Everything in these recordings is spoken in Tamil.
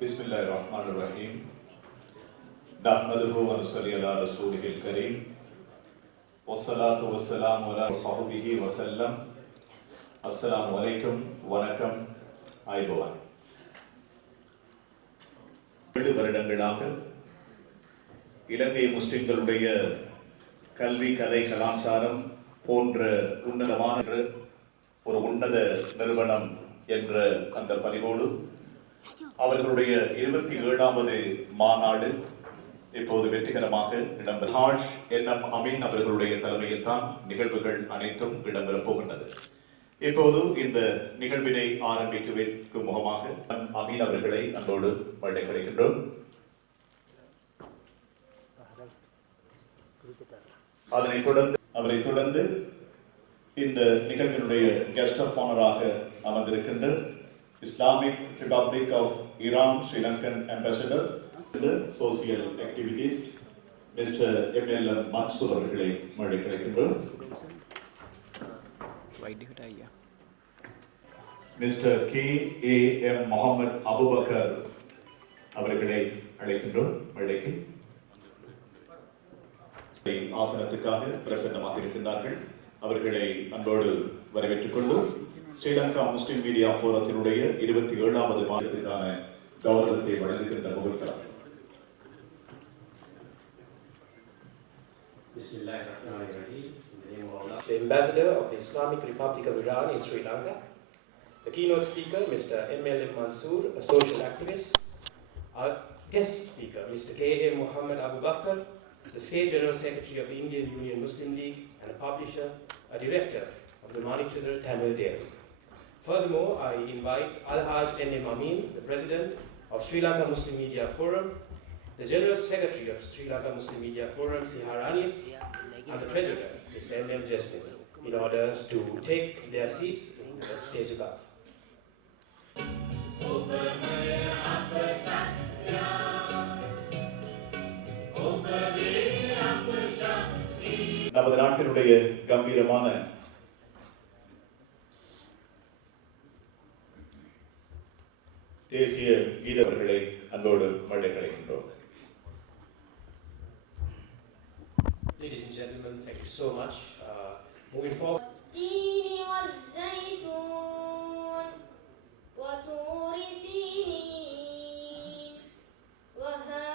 بسم الله الرحمن الرحيم نحمده ونصلي على رسوله الكريم والصلاة والسلام على صحبه وسلم السلام عليكم வணக்கம் ஆய்பவான் ஏழு வருடங்களாக இலங்கை முஸ்லிம்களுடைய கல்வி கலை கலாச்சாரம் போன்ற உன்னதமான ஒரு உன்னத நிறுவனம் என்ற அந்த பதிவோடு அவர்களுடைய இருபத்தி ஏழாவது மாநாடு இப்போது வெற்றிகரமாக இடம்பெற ஹாஜ் என்எம் அமீன் அவர்களுடைய தலைமையில் தான் நிகழ்வுகள் அனைத்தும் இடம்பெறப் போகின்றது. இப்போது இந்த நிகழ்வினை ஆரம்பிக்க வைக்கும் முகமாக அமீன் அவர்களை அன்போடு வழங்க கிடைக்கின்றோம் அதனைத் தொடர்ந்து அவரை தொடர்ந்து இந்த நிகழ்வினுடைய கெஸ்ட் ஆஃப் ஆனராக அமர்ந்திருக்கின்ற Islamic republic of Iran Sri Lankan ambassador social activities mister MLM Mansoor அவர்களை மழை கிடைக்கின்றோம். Mister K A M Mohamed Abubakar அவர்களை அழைக்கின்றோம் மழைக்கு. ஆசனத்துக்காக பிரசன்னமாக இருக்கின்றார்கள். அவர்களை அன்போடு வரவேற்றுக் கொண்டு ஸ்ரீலங்கா முஸ்லிம் மீடியா போரத்தினுடைய இருபத்தி ஏழாவது மாதத்திற்கான கௌரவத்தை வழங்குகின்ற முகூர்த்தம் Bismillahirrahmanirrahim. In the name of Allah. The Ambassador of the Islamic Republic of Iran in Sri Lanka, the keynote speaker, Mr. M.L.M. Mansoor, a social activist, our guest speaker, Mr. K.A. Muhammad Abu Bakr, the State General Secretary of the Indian Union Muslim League and a publisher, a director of the Manichudra Tamil Daily. Furthermore, I invite Al-Haj N.M. Amin, the President of Sri Lanka Muslim Media Forum, the General Secretary of Sri Lanka Muslim Media Forum, Siharanis, and the Treasurer, Mr. M.M. Jasmine, in order to take their seats in the stage above. நமது நாட்டினுடைய கம்பீரமான தேசிய கீதவர்களை அன்போடு மழை கிடைக்கின்றோம் Ladies and gentlemen, thank you so much. Uh, moving forward, والتين والزيتون وطور سينين وهذا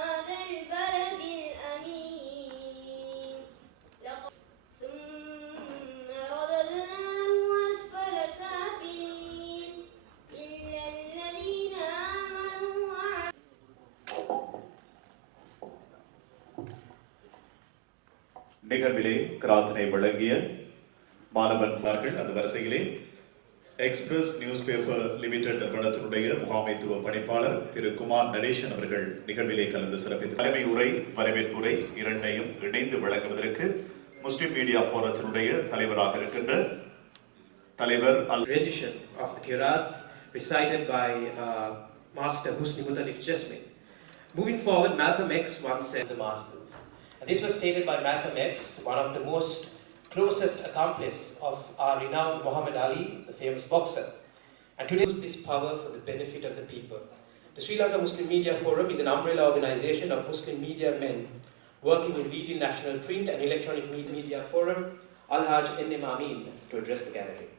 நிகழ்விலே கிராத்தனை வழங்கிய மாணவர்கள் அந்த வரிசையிலே எக்ஸ்பிரஸ் நியூஸ் பேப்பர் லிமிடெட் நிறுவனத்தினுடைய முகாமைத்துவ பணிப்பாளர் திரு குமார் நடேசன் அவர்கள் நிகழ்விலே கலந்து சிறப்பித்து தலைமை உரை வரவேற்புரை இரண்டையும் இணைந்து வழங்குவதற்கு முஸ்லிம் மீடியா போரத்தினுடைய தலைவராக இருக்கின்ற தலைவர் அல் rendition of the Kirat recited by uh, Master Husni Mutalif Jasmine. Moving forward, Malcolm X once said the masters. This was stated by Malcolm X, one of the most closest accomplice of our renowned Muhammad Ali, the famous boxer. And today use this power for the benefit of the people. The Sri Lanka Muslim Media Forum is an umbrella organization of Muslim media men working with leading national print and electronic media forum, Al-Haj N.M. Amin, to address the gathering.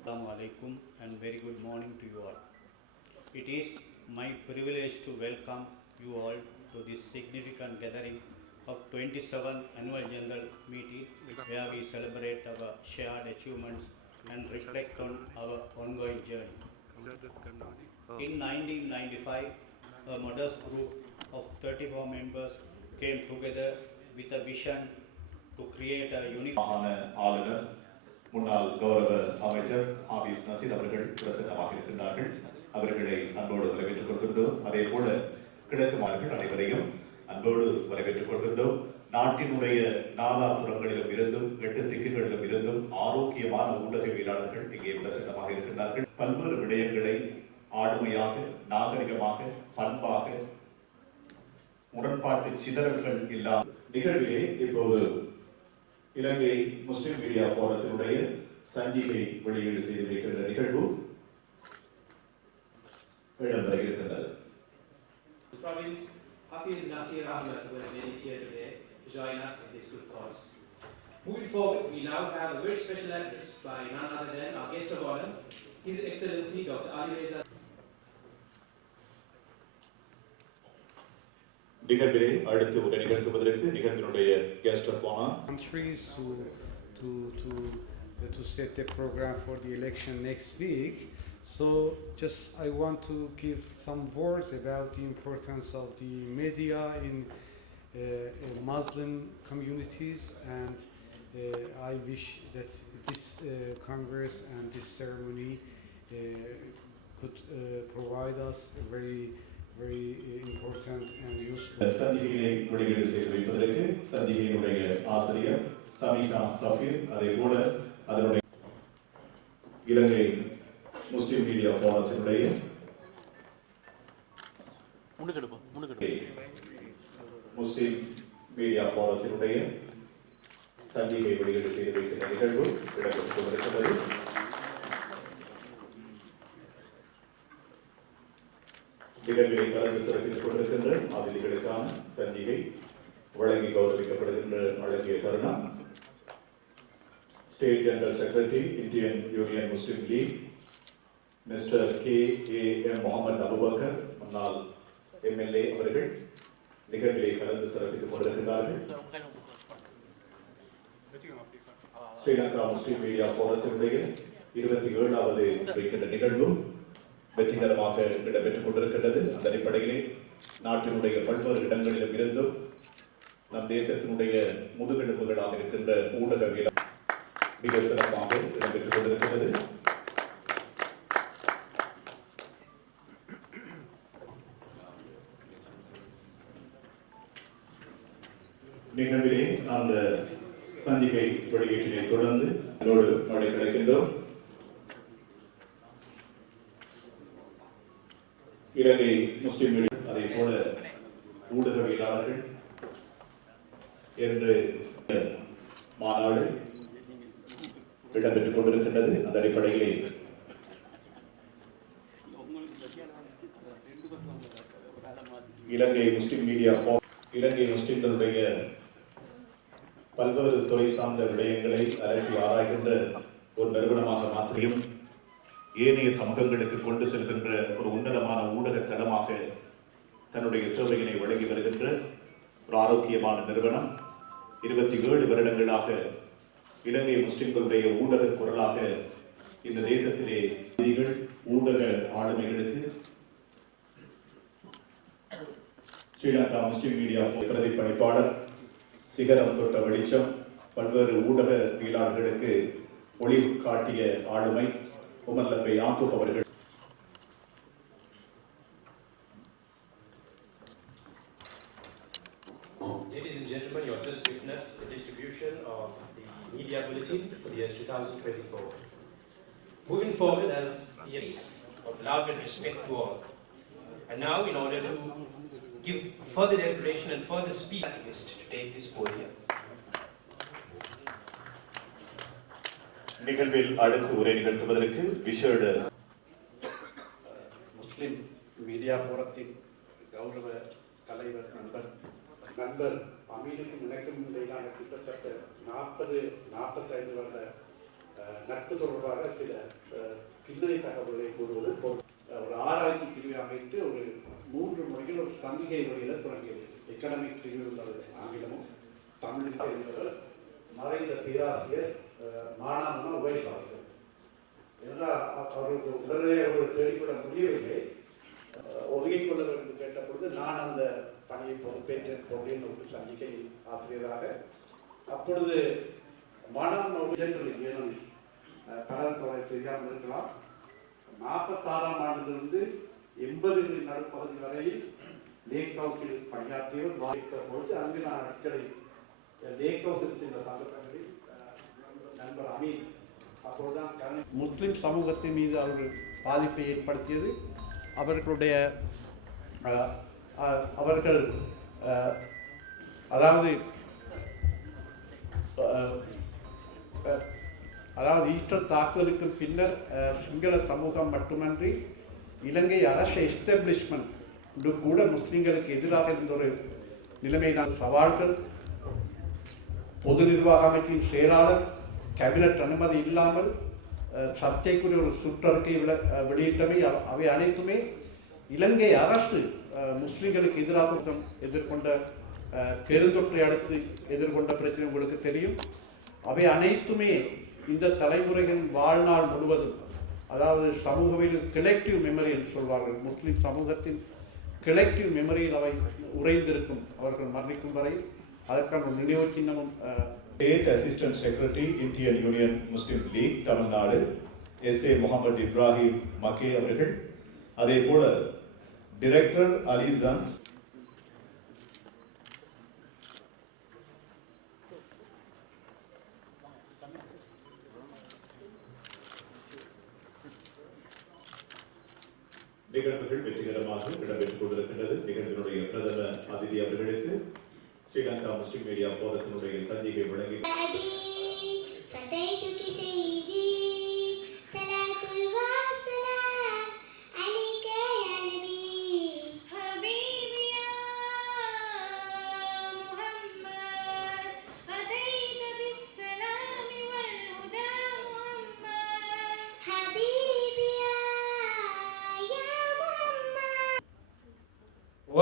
Assalamu alaikum and very good morning to you all. It is my privilege to welcome you all to this significant gathering of 27th Annual General Meeting where we celebrate our shared achievements and reflect on our ongoing journey. In 1995, a modest group of 34 members came together with a vision to create a unique மாகாண ஆளுநர் முன்னாள் கௌரவ அமைச்சர் ஆபீஸ் நசீர் அவர்கள் பிரசன்னமாக இருக்கின்றார்கள் அவர்களை அன்போடு வரவேற்றுக் கொள்கின்றோம். அதே போல கிழக்கு மார்கள் அனைவரையும் அன்போடு வரவேற்றுக் கொள்கின்றோம். நாட்டினுடைய நாலாபுறங்களிலும் இருந்தும் எட்டு திக்குகளிலும் இருந்தும் ஆரோக்கியமான ஊடகவியலாளர்கள் இங்கே பிரசன்னமாக இருக்கின்றார்கள். பல்வேறு விடயங்களை ஆளுமையாக நாகரிகமாக பண்பாக முரண்பாட்டு சிதறல்கள் இல்லாமல் நிகழ்விலே இப்போது இலங்கை முஸ்லிம் மீடியா போரத்தினுடைய சஞ்சிகை வெளியீடு செய்திருக்கின்ற நிகழ்வு. இடம்பெற இருக்கின்றது province, Hafiz Nasir Ahmed, who has made it here today to join us in this good cause. Moving forward, we now have a very special address by none other than our guest of honor, His Excellency Dr. Ali Reza நிகழ்விலே அடுத்து உரை நிகழ்த்துவதற்கு நிகழ்வினுடைய guest of honour countries to to to uh, to set the program for the election next week. So just I want to give some words about the importance of the media in uh, in Muslim communities and uh, I wish that this uh, Congress and this ceremony uh, could uh, provide us a very very uh, important and useful சந்திகையினை வெளியீடு செய்து வைப்பதற்கு சந்திகையினுடைய ஆசிரியர் சமிகா சஃபீர் அதே போல அதனுடைய இலங்கை Muslim media போரத்தினுடைய முன்னுக்கெடுப்போம் முன்னுக்கெடுப்போம் முஸ்லிம் மீடியா போரத்தினுடைய சந்திகை வெளியீடு செய்து வைக்கின்ற நிகழ்வு இடம்பெற்றுக் கொண்டிருக்கிறது. நிகழ்விலை கலந்து சிறப்பித்துக் கொண்டிருக்கின்ற அதிதிகளுக்கான சந்திகை வழங்கி கௌரவிக்கப்படுகின்ற அழகிய தருணம். State general secretary Indian union Muslim league mister K A M Mohamed Abubakar முன்னாள் எம்எல்ஏ அவர்கள் நிகழ்வை கலந்து சிறப்பித்துக் கொண்டிருக்கிறார்கள் ஸ்ரீலங்கா முஸ்லிம் மீடியா போரத்தினுடைய இருபத்தி ஏழாவது வைக்கின்ற நிகழ்வு வெற்றிகரமாக இடம்பெற்றுக் கொண்டிருக்கின்றது. அந்த அடிப்படையிலே நாட்டினுடைய பல்வேறு இடங்களிலும் இருந்தும் நம் தேசத்தினுடைய முதுகெலும்புகளாக இருக்கின்ற ஊடகவியல் மிக சிறப்பாக இடம்பெற்றுக் கொண்டிருக்கிறது நிகழ்விலே அந்த சந்திப்பை வெளியீட்டினை தொடர்ந்து என்னோடு மழை கிடைக்கின்றோம். இலங்கை முஸ்லிம்கள் அதே போல ஊடகவியலாளர்கள் என்று மாநாடு இடம்பெற்றுக் கொண்டிருக்கின்றது. அந்த அடிப்படையிலே இலங்கை முஸ்லிம் மீடியா இலங்கை முஸ்லிம்களுடைய பல்வேறு துறை சார்ந்த விடயங்களை அரசு ஆராய்கின்ற ஒரு நிறுவனமாக மாற்றியும் ஏனைய சமூகங்களுக்கு கொண்டு செல்கின்ற ஒரு உன்னதமான ஊடக தளமாக தன்னுடைய சேவையினை வழங்கி வருகின்ற ஒரு ஆரோக்கியமான நிறுவனம். இருபத்தி ஏழு வருடங்களாக இலங்கை முஸ்லிம்களுடைய ஊடக குரலாக இந்த தேசத்திலே செய்திகள், ஊடக ஆளுமைகளுக்கு ஸ்ரீலங்கா முஸ்லிம் மீடியா பிரதிப்பணிப்பாளர் சிகரம் தொட்ட வெளிச்சம் பல்வேறு ஊடகவியலாளர்களுக்கு ஒளி காட்டிய ஆளுமை உமர்லப்பை யாக்கூப் அவர்கள் Ladies and gentlemen, you have just witnessed the distribution of the media bulletin for the year 2024. Moving forward as yes of love and respect to all. And now, in order to give further deliberation and further speech, activist to take this podium. நிகழ்வில் அடுத்து உரை நிகழ்த்துவதற்கு விசேட முஸ்லிம் மீடியா போரத்தின் கௌரவ தலைவர் நண்பர் நண்பர் அமீருக்கும் எனக்கும் இடையிலான கிட்டத்தட்ட நாற்பது நாற்பத்தைந்து வருட நட்பு தொடர்பாக சில பின்னணி தகவல்களை கூறுவது. ஒரு ஆராய்ச்சி பிரிவு அமைத்து ஒரு சந்திகை மொழியில் தொடங்கியது எக்கனாமிக் பிரிவு உள்ளது ஆங்கிலமும் தமிழ் என்பவர் மறைந்த பேராசிரியர் அஹ், மானாமனா உபயஸ் அவர்கள் அவருக்கு உடனடியாக ஒரு தேடிக்கொள்ள முடியவில்லை. ஒதுங்கிக் கொள்ள வேண்டும் என்று கேட்டபொழுது நான் அந்த பணியை பொறுப்பேற்றேன் பொருளின் ஒரு சந்திக்கை ஆசிரியராக. அப்பொழுது மனம் உயர்களில் வேணும் பலருக்கு தெரியாமல் இருக்கலாம். நாற்பத்தாறாம் ஆண்டிலிருந்து எண்பதுகளின் நடுப்பகுதி வரையில் லேக் ஹவுஸில் பணியாற்றியவர் வாய்க்கிற பொழுது அங்கு நான் அடிக்கடி லேக் ஹவுஸ் இருக்கின்ற சந்தர்ப்பங்களில் நண்பர் அமீன் அப்போதுதான் முஸ்லிம் சமூகத்தின் மீது அவர்கள் பாதிப்பை ஏற்படுத்தியது அவர்களுடைய அவர்கள் அதாவது அதாவது ஈஸ்டர் தாக்குதலுக்கு பின்னர் சிங்கள சமூகம் மட்டுமன்றி இலங்கை அரசு எஸ்டாப்ளிஷ்மெண்ட் கூட முஸ்லீம்களுக்கு எதிராக இருந்த ஒரு நிலைமையினால் சவால்கள். பொது நிர்வாக அமைப்பின் செயலாளர் கேபினட் அனுமதி இல்லாமல் சர்ச்சைக்குரிய ஒரு சுற்றறிக்கை விள வெளியிட்டவை அவை அனைத்துமே இலங்கை அரசு முஸ்லீம்களுக்கு எதிராக எதிர்கொண்ட பெருந்தொற்றை அடுத்து எதிர்கொண்ட பிரச்சனை உங்களுக்கு தெரியும். அவை அனைத்துமே இந்த தலைமுறையின் வாழ்நாள் முழுவதும் அதாவது சமூகவில் கலெக்டிவ் மெமரி என்று சொல்வார்கள் முஸ்லீம் சமூகத்தின் கிளெக்டிவ் மெமரியில் அவை உறைந்திருக்கும். அவர்கள் மரணிக்கும் வரை அதற்கான நினைவு சின்னமும் state assistant secretary Indian union Muslim league Tamil Nadu S A Mohamed Ibrahim மக்கே அவர்கள். அதே போல டிரெக்டர் அலிசன் நிகழ்வுகள் வெற்றிகரமாக இடம்பெற்றுக் கொண்டிருக்கின்றது நிகழ்வினுடைய பிரதம அதிதி அவர்களுக்கு ஸ்ரீலங்கா முஸ்லிம் மீடியா போரத்தினுடைய சந்திகை வழங்கி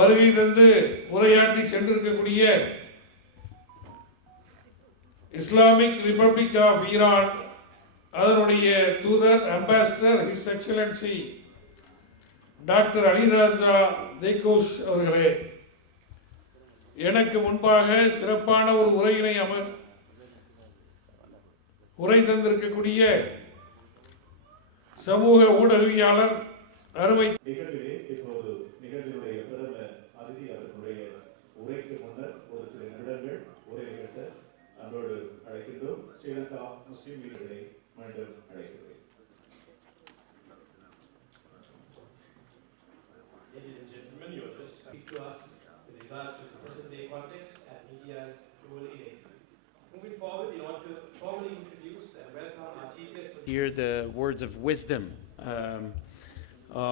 வருகை தந்து உரையாற்றி சென்றிருக்கக்கூடிய இஸ்லாமிக் ரிபப்ளிக் ஆஃப் ஈரான் அதனுடைய தூதர் ambassador his excellency doctor Alireza தேகோஷ் அவர்களே எனக்கு முன்பாக சிறப்பான ஒரு உரையினை அம உரை தந்திருக்கக்கூடிய சமூக ஊடகவியாளர் அருமை முஸ்லிம் வீரர்களை மீண்டும் அழைக்கின்றேன் Ladies and gentlemen, you are just speak to us with regards to the present day context and media's role in it. Moving forward, we want to formally introduce and welcome our chief guest. for hear the words of wisdom um,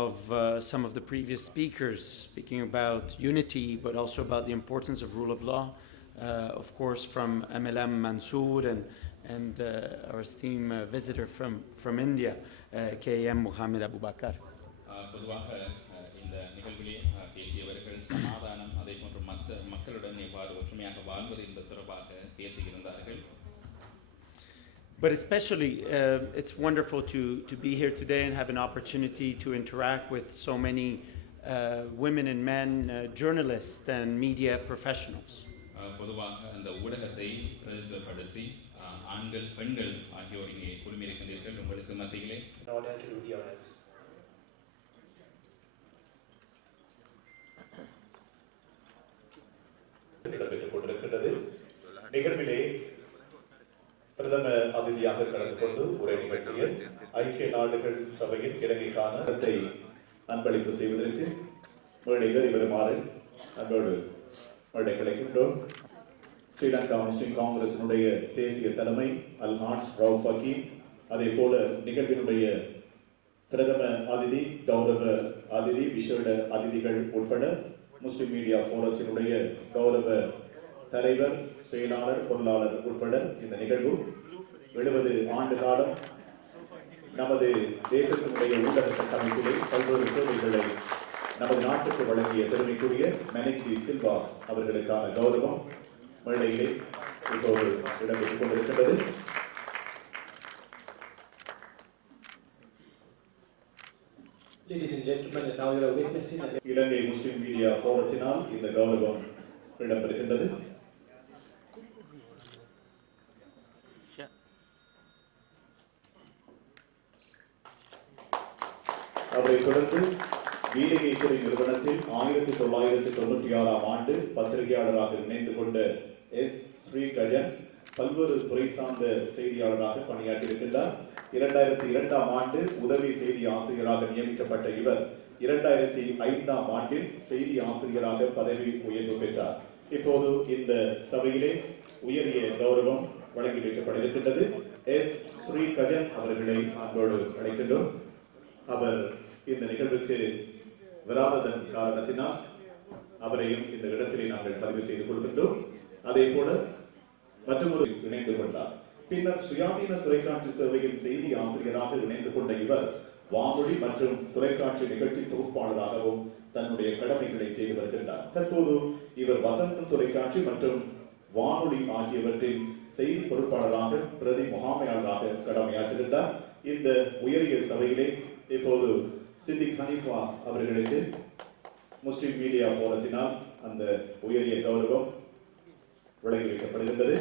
of uh, some of the previous speakers, speaking about unity, but also about the importance of rule of law. Uh, of course, from MLM Mansour and, and uh, our esteemed uh, visitor from, from India, uh, KM Muhammad Abu Bakr. ஆஹ் பொதுவாக ஆஹ் இந்த நிகழ்விலே ஆஹ் பேசியவர்கள் சமாதானம் அதே போன்று மத்த மக்களுடன் எவ்வாறு ஒற்றுமையாக வாழ்வது என்பது தொடர்பாக பேசியிருந்தார்கள் But especially, uh, it's wonderful to, to be here today and have an opportunity to interact with so many uh, women and men, uh, journalists, and media professionals. ஆஹ் பொதுவாக அந்த ஊடகத்தை பிரதித்துவப்படுத்தி ஆஹ் ஆண்கள் பெண்கள் ஆகியோர் இங்கே குழுமியிருக்கின்றீர்கள் உங்களுக்கு மத்தியிலே. இடம்பெற்றுக் கொண்டிருக்கின்றது நிகழ்விலே பிரதம அதிதியாக கலந்து கொண்டு உரை நிகழ்த்திய ஐக்கிய நாடுகள் சபையின் இலங்கைக்கான கருத்தை அன்பளிப்பு செய்வதற்கு மேடை ஏறி வருமாறு அன்போடு மேடை கிடைக்கின்றோம் ஸ்ரீலங்கா முஸ்லிம் காங்கிரசினுடைய தேசிய தலைமை அல்ஹாஜ் ரவு ஹக்கீம் அதே போல நிகழ்வினுடைய பிரதம அதிதி கௌரவ அதிதி விசேட அதிதிகள் உட்பட முஸ்லிம் மீடியா ஃபோரத்தினுடைய கௌரவ தலைவர் செயலாளர் பொருளாளர் உட்பட இந்த நிகழ்வு எழுபது ஆண்டு காலம் நமது தேசத்தினுடைய ஊடக கட்டமைப்பிலே பல்வேறு சேவைகளை நமது நாட்டுக்கு வழங்கிய பெருமைக்குரிய மெனிக்டி சில்வா அவர்களுக்கான கௌரவம். மேடையிலே இப்போது இடம்பெற்றுக் கொண்டிருக்கின்றது. Ladies and gentlemen, and now you are witnessing an Ilangai Muslim media போரத்தினால் இந்த கௌரவம் இடம்பெறுகின்றது. அவரைத் தொடர்ந்து வீரகேசரி நிறுவனத்தில் ஆயிரத்தி தொள்ளாயிரத்தி தொண்ணூற்றி ஆறாம் ஆண்டு பத்திரிகையாளராக இணைந்து கொண்ட எஸ். ஸ்ரீகஜன் பல்வேறு துறை சார்ந்த செய்தியாளராக பணியாற்றியிருக்கின்றார். இரண்டாயிரத்தி இரண்டாம் ஆண்டு உதவி செய்தி ஆசிரியராக நியமிக்கப்பட்ட இவர் இரண்டாயிரத்தி ஐந்தாம் ஆண்டில் செய்தி ஆசிரியராக பதவி உயர்வு பெற்றார். இப்போது இந்த சபையிலே உயரிய கௌரவம் வழங்கி வைக்கப்பட இருக்கின்றது எஸ். ஸ்ரீகஜன் அவர்களை அன்போடு அழைக்கின்றோம். அவர் இந்த நிகழ்வுக்கு வராததன் காரணத்தினால் அவரையும் இந்த இடத்திலே நாங்கள் பதிவு செய்து கொள்கின்றோம். அதே போல மற்றொரு இணைந்து கொண்டார். பின்னர் சுயாதீன தொலைக்காட்சி சேவையின் செய்தி ஆசிரியராக இணைந்து கொண்ட இவர் வானொலி மற்றும் தொலைக்காட்சி நிகழ்ச்சி தொகுப்பாளராகவும் தன்னுடைய கடமைகளை செய்து வருகின்றார். தற்போது இவர் வசந்த தொலைக்காட்சி மற்றும் வானொலி ஆகியவற்றின் செய்தி பொறுப்பாளராக பிரதி முகாமையாளராக கடமையாற்றுகின்றார். இந்த உயரிய சபையிலே இப்போது சித்திக் ஹனிஃபா அவர்களுக்கு முஸ்லிம் மீடியா போரத்தினால் அந்த உயரிய கௌரவம் வழங்கி வைக்கப்படுகின்றது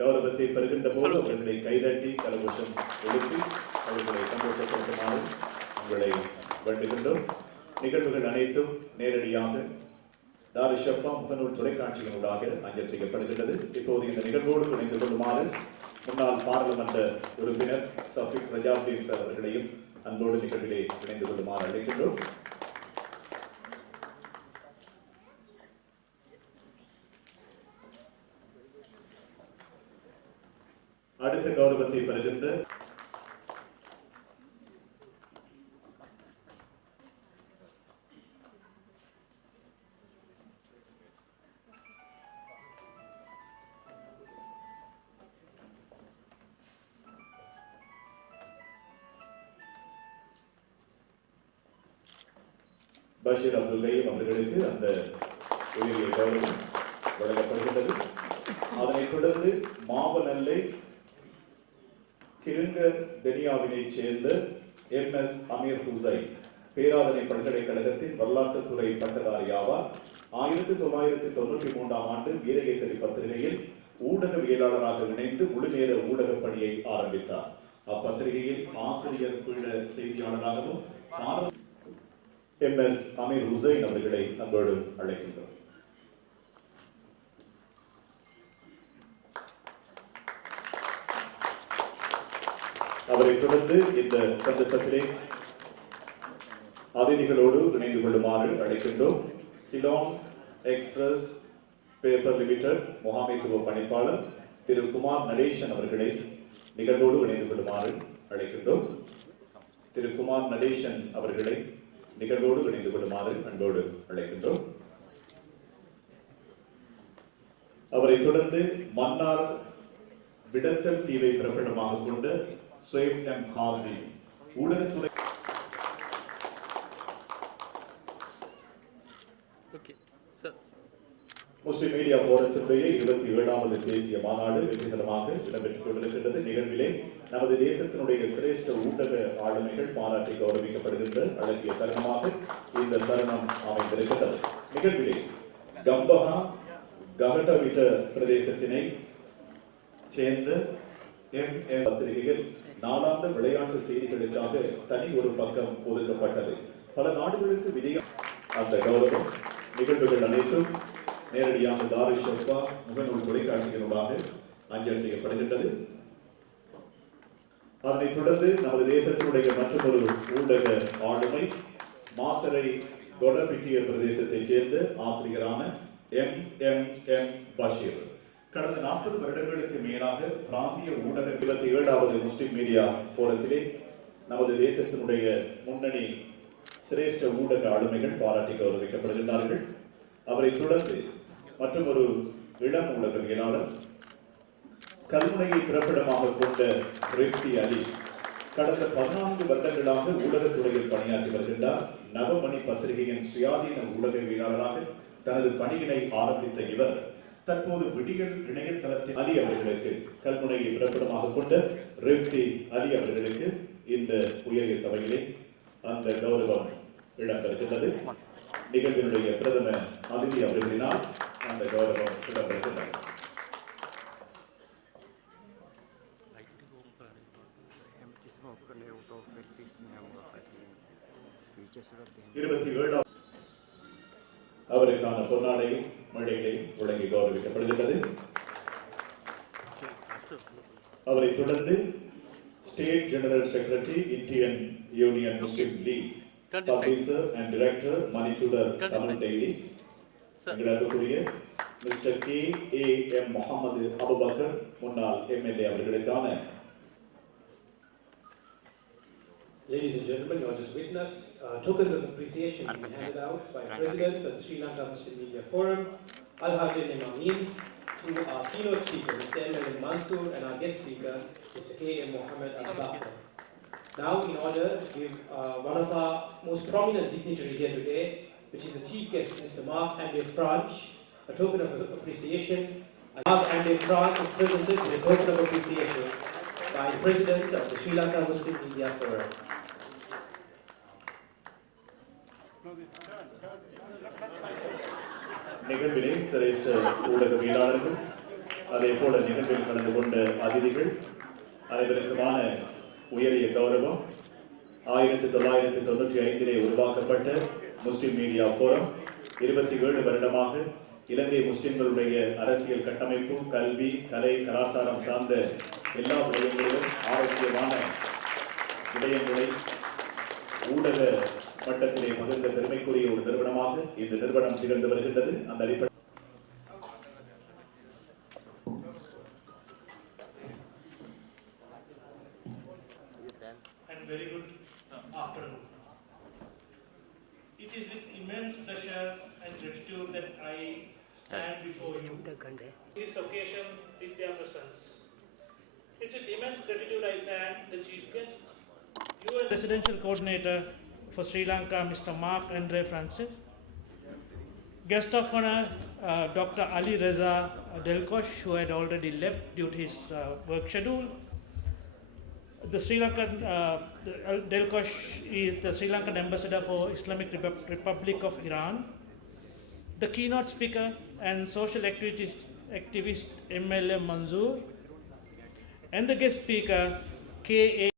கௌரவத்தை பெறுகின்ற போது அவர்களை கைதட்டி கரகோஷம் எழுப்பி அவர்களை சந்தோஷப்படுத்துமாறு உங்களை வேண்டுகின்றோம். நிகழ்வுகள் அனைத்தும் நேரடியாக தாரு ஷஃபா முகநூல் தொலைக்காட்சியினூடாக அஞ்சல் செய்யப்படுகின்றது. இப்போது இந்த நிகழ்வோடு இணைந்து கொள்ளுமாறு முன்னாள் பாராளுமன்ற உறுப்பினர் சஃபிக் ரஜாப்தீன் சார் அவர்களையும் அன்போடு நிகழ்விலே இணைந்து கொள்ளுமாறு அழைக்கின்றோம். பஷீர் அப்துல் கையம் அவர்களுக்கு அந்த உயரிய கௌரவம் வழங்கப்படுகின்றது. அதனைத் தொடர்ந்து மாவனல்லை கிருங்க தெனியாவினைச் சேர்ந்த எம் எஸ் அமீர் ஹுசைன் பேராதனை பல்கலைக்கழகத்தின் வரலாற்றுத்துறை பட்டதாரி ஆவார். ஆயிரத்தி தொள்ளாயிரத்தி தொண்ணூற்றி மூன்றாம் ஆண்டு வீரகேசரி பத்திரிகையில் ஊடகவியலாளராக இணைந்து முழுநேர ஊடகப் பணியை ஆரம்பித்தார். அப்பத்திரிகையில் ஆசிரியர் பீட செய்தியாளராகவும் பாரத எம் எஸ் அமீர் ஹுசைன் அவர்களை நம்மோடு அழைக்கின்றோம். அவரை தொடர்ந்து இந்த சந்தர்ப்பத்திலே அதிதிகளோடு இணைந்து கொள்ளுமாறு அழைக்கின்றோம். சிலோங் எக்ஸ்பிரஸ் பேப்பர் லிமிடெட் முகாமைத்துவ பணிப்பாளர் திரு குமார் நடேசன் அவர்களை நிகழ்வோடு இணைந்து கொள்ளுமாறு அழைக்கின்றோம். திரு குமார் நடேசன் அவர்களை நிகழ்வோடு இணைந்து கொள்ளுமாறு அன்போடு அழைக்கின்றோம். அவரை தொடர்ந்து மன்னார் விடத்தல் தீவை பிறப்பிடமாக கொண்ட சுயப் எம் காசி ஊடகத்துறை முஸ்லிம் மீடியா போரத்தினுடைய இருபத்தி ஏழாவது தேசிய மாநாடு வெற்றிகரமாக இடம்பெற்றுக் கொண்டிருக்கின்றது. நிகழ்விலே நமது தேசத்தினுடைய சிரேஷ்ட ஊடக ஆளுமைகள் பாராட்டி கௌரவிக்கப்படுகின்ற அழகிய தருணமாக இந்த தருணம் அமைந்திருக்கின்றது. நிகழ்விலே கம்பகா ககடவிட்ட பிரதேசத்தினை சேர்ந்த எம். எஸ். பத்திரிகைகள் நாளாந்த விளையாட்டு செய்திகளுக்காக தனி ஒரு பக்கம் ஒதுக்கப்பட்டது. பல நாடுகளுக்கு விதியம் அந்த கௌரவம். நிகழ்வுகள் அனைத்தும் நேரடியாக தாரிஷ் ஷெஃபா முகநூல் தொலைக்காட்சிகளூடாக அஞ்சல் செய்யப்படுகின்றது. அதனைத் தொடர்ந்து நமது தேசத்தினுடைய மற்றொரு ஊடக ஆளுமை மாத்தரை கொடபிட்டிய பிரதேசத்தைச் சேர்ந்த ஆசிரியரான எம். எம். எம். பஷீர். கடந்த நாற்பது வருடங்களுக்கு மேலாக பிராந்திய ஊடக இருபத்தி ஏழாவது முஸ்லிம் மீடியா போரத்திலே நமது தேசத்தினுடைய முன்னணி சிரேஷ்ட ஊடக ஆளுமைகள் பாராட்டி கௌரவிக்கப்படுகின்றார்கள். அவரை தொடர்ந்து மற்றும் ஒரு இளம் ஊடகவியலாளர் கல்முனையை பிறப்பிடமாக கொண்ட ரெஃப்தி அலி கடந்த பதினான்கு வருடங்களாக ஊடகத்துறையில் பணியாற்றி வருகின்றார். நவமணி பத்திரிகையின் சுயாதீன ஊடகவியலாளராக தனது பணியினை ஆரம்பித்த இவர் தற்போது விடிகள் இணையதளத்தின் அலி அவர்களுக்கு கல்முனையை பிறப்பிடமாக கொண்ட ரெஃப்தி அலி அவர்களுக்கு இந்த உயரிய சபையிலே அந்த கௌரவம் இடம்பெறுகின்றது. நிகழ்வினுடைய பிரதம அதிதி அவர்களினால் அந்த கௌரவம் இடம்பெறுகின்றது. இருபத்தி ஏழாம் அவருக்கான பொன்னாடையும் மழைகளையும் வழங்கி கௌரவிக்கப்படுகின்றது. அவரை தொடர்ந்து state general secretary Indian union Muslim league publisher and director Manichudar Tamil daily எங்களுக்குரிய mister K A M Mohamed Abubakar முன்னாள் எம்எல்ஏ அவர்களுக்கான Ladies and gentlemen, you all just witnessed uh, tokens of appreciation being handed out by the President of the Sri Lanka Muslim Media Forum, Al-Hajj Amin, to our keynote speaker, Mr. M.L. Mansoor, and our guest speaker, Mr. K.M. Mohammed Al-Bakr. Now, in order to give uh, one of our most prominent dignitary here today, which is the chief guest, Mr. Mark Andre Franch, a token of appreciation. Mark Andre Franch is presented with a token of appreciation by the President of the Sri Lanka Muslim Media Forum. நிகழ்விலே சிரேஷ்ட ஊடகவியலாளர்கள் அதே போல நிகழ்வில் கலந்து கொண்ட அதிதிகள் அனைவருக்குமான உயரிய கௌரவம். ஆயிரத்தி தொள்ளாயிரத்தி தொண்ணூற்றி ஐந்திலே உருவாக்கப்பட்ட முஸ்லிம் மீடியா போரம் இருபத்தி ஏழு வருடமாக இலங்கை முஸ்லிம்களுடைய அரசியல் கட்டமைப்பு கல்வி கலை கலாச்சாரம் சார்ந்த எல்லா விடயங்களிலும் ஆரோக்கியமான விடயங்களை ஊடக மட்டத்திலே பகிர்ந்த பெருமைக்குரிய ஒரு நிறுவனமாக இந்த நிறுவனம் திகழ்ந்து வருகின்றது அந்த அடிப்படை and very good afternoon. It is with immense pleasure and gratitude that I stand before you this occasion with their presence. It's with immense gratitude I thank the chief guest, you and Presidential Coordinator for Sri Lanka, Mr. Mark Andre Francis, Guest of honor, uh, Dr. Ali Reza Delkosh, who had already left due to his uh, work schedule, the Sri Lankan, uh, Delkosh is the Sri Lankan ambassador for Islamic Repub- Republic of Iran. The keynote speaker and social activist, activist MLM Manzoor, and the guest speaker K.A.